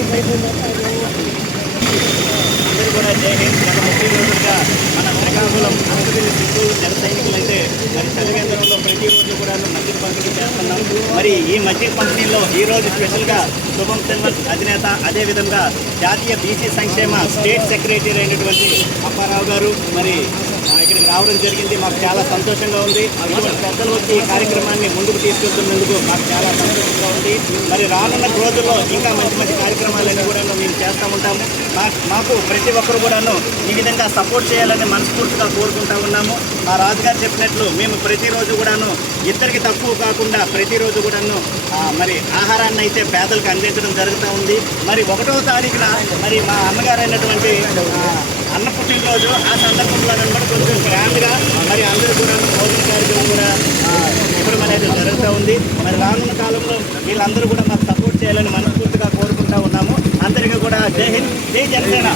అందరూ కూడా జై హింద్. గత 30 రోజులుగా మన శ్రీకాకుళం అంతగిరి సిద్ధు జన సైనికులు అయితే మరి చలివేంద్రంలో ప్రతిరోజు కూడా మద్యం పంపిణీ చేస్తున్నాం. మరి ఈ మద్యం పంపిణీలో ఈరోజు స్పెషల్గా శుభం సెల్వన్ అధినేత, అదేవిధంగా జాతీయ బీసీ సంక్షేమ స్టేట్ సెక్రటరీ అయినటువంటి అప్పారావు గారు మరి ఇక్కడికి రావడం జరిగింది. మాకు చాలా సంతోషంగా ఉంది. ఇటువంటి పెద్దలు వచ్చి ఈ కార్యక్రమాన్ని ముందుకు తీసుకెళ్తున్నందుకు మాకు చాలా సంతోషంగా ఉంది. మరి రానున్న రోజుల్లో ఇంకా మంచి మంచి కార్యక్రమాలన్నీ కూడా మేము చేస్తూ ఉంటాము. మాకు ప్రతి ఒక్కరు కూడాను ఈ విధంగా సపోర్ట్ చేయాలని మనస్ఫూర్తిగా కోరుకుంటా ఉన్నాము. మా రాజుగారు చెప్పినట్లు మేము ప్రతిరోజు కూడాను ఇద్దరికి తక్కువ కాకుండా ప్రతిరోజు కూడాను మరి ఆహారాన్ని అయితే పేదలకు అందించడం జరుగుతూ ఉంది. మరి 1వ తారీఖున మరి మా అన్నగారు అయినటువంటి అన్న పుట్టినరోజు, ఆ సందర్భంలో కూడా కొంచెం గ్రాండ్గా మరి అందరూ కూడా భోజన కార్యక్రమం కూడా ఇవ్వడం అనేది జరుగుతూ ఉంది. మరి రానున్న కాలంలో వీళ్ళందరూ కూడా మాకు సపోర్ట్ చేయాలని మనస్ఫూర్తిగా కోరుకుంటా ఉన్నాము. అందరికీ కూడా జై హింద్, జై జనసేన.